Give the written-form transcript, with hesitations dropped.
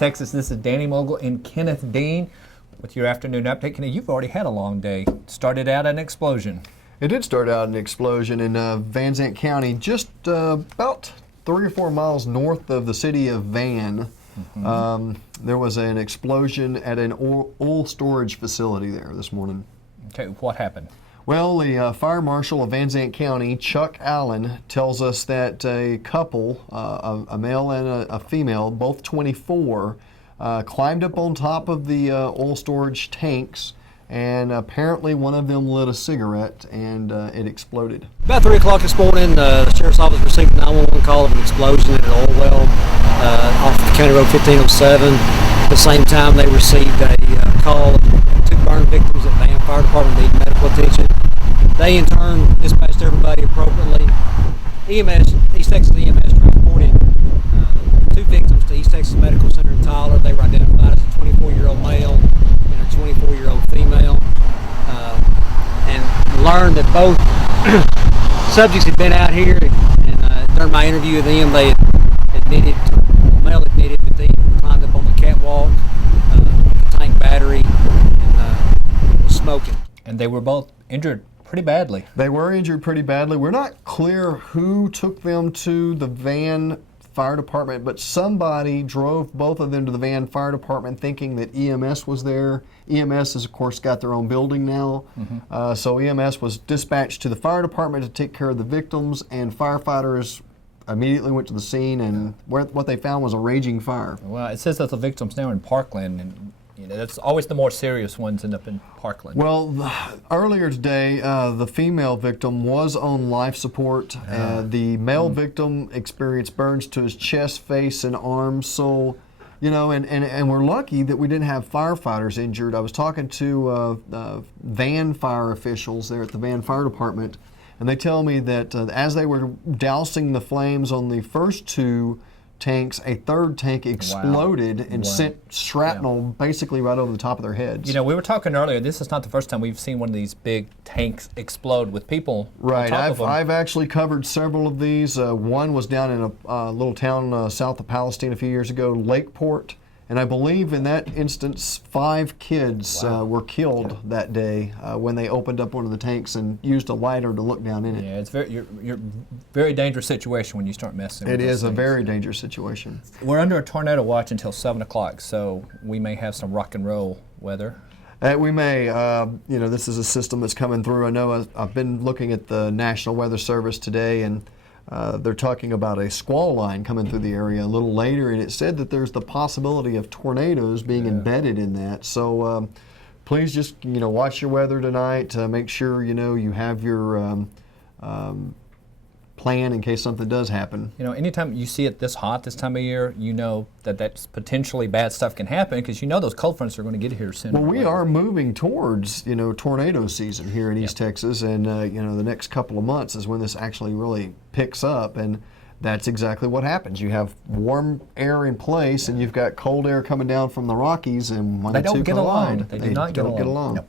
Texas. This is Danny Mogle and Kenneth Dean with your afternoon update. Kenneth, you've already had a long day. Started out an explosion. It did start out an explosion in Van Zandt County, just about 3 or 4 miles north of the city of Van. There was an explosion at an oil storage facility there this morning. Okay, what happened? Well, the fire marshal of Van Zandt County, Chuck Allen, tells us that a couple, a male and a female, both 24, climbed up on top of the oil storage tanks, and apparently one of them lit a cigarette and it exploded. About 3 o'clock this morning, the Sheriff's Office received a 911 call of an explosion at an oil well off the County Road 1507. At the same time, they received a call of 2 burn victims at Van Fire Department needing medical attention. They in turn dispatched everybody appropriately. East Texas EMS transported 2 victims to East Texas Medical Center in Tyler. They were identified as a 24-year-old male and a 24-year-old female, and learned that both subjects had been out here. And during my interview with them, they admitted, the male admitted that they climbed up on the catwalk, tank battery, and was smoking. And they were both injured pretty badly. They were injured pretty badly. We're not clear who took them to the Van Fire Department, but somebody drove both of them to the Van Fire Department thinking that EMS was there. EMS has, of course, got their own building now. So EMS was dispatched to the fire department to take care of the victims, and firefighters immediately went to the scene, and what they found was a raging fire. Well, it says that the victims now in Parkland, and you know, that's always the more serious ones end up in Parkland. Well, earlier today, the female victim was on life support. The male victim experienced burns to his chest, face, and arms. So, you know, and we're lucky that we didn't have firefighters injured. I was talking to Van fire officials there at the Van Fire Department, and they tell me that as they were dousing the flames on the first 2 tanks, a 3rd tank exploded and sent shrapnel basically right over the top of their heads. You know, we were talking earlier, this is not the first time we've seen one of these big tanks explode with people right. on top of them. I've actually covered several of these. One was down in a little town south of Palestine a few years ago, Lakeport. And I believe in that instance, 5 kids were killed that day when they opened up one of the tanks and used a lighter to look down in it. Yeah, it's you're very dangerous situation when you start messing with It those is a things. very dangerous situation. We're under a tornado watch until 7 o'clock, so we may have some rock and roll weather. We may. You know, this is a system that's coming through. I know I've been looking at the National Weather Service today, and they're talking about a squall line coming through the area a little later, and it said that there's the possibility of tornadoes being embedded in that. So please just, you know, watch your weather tonight. Make sure, you know, you have your plan in case something does happen. You know, anytime you see it this hot this time of year, you know that that's potentially bad stuff can happen because you know those cold fronts are going to get here soon. Well, we are moving towards, you know, tornado season here in East Texas, and you know, the next couple of months is when this actually really picks up, and that's exactly what happens. You have warm air in place, and you've got cold air coming down from the Rockies, and they don't get along. They do not get along. Yep.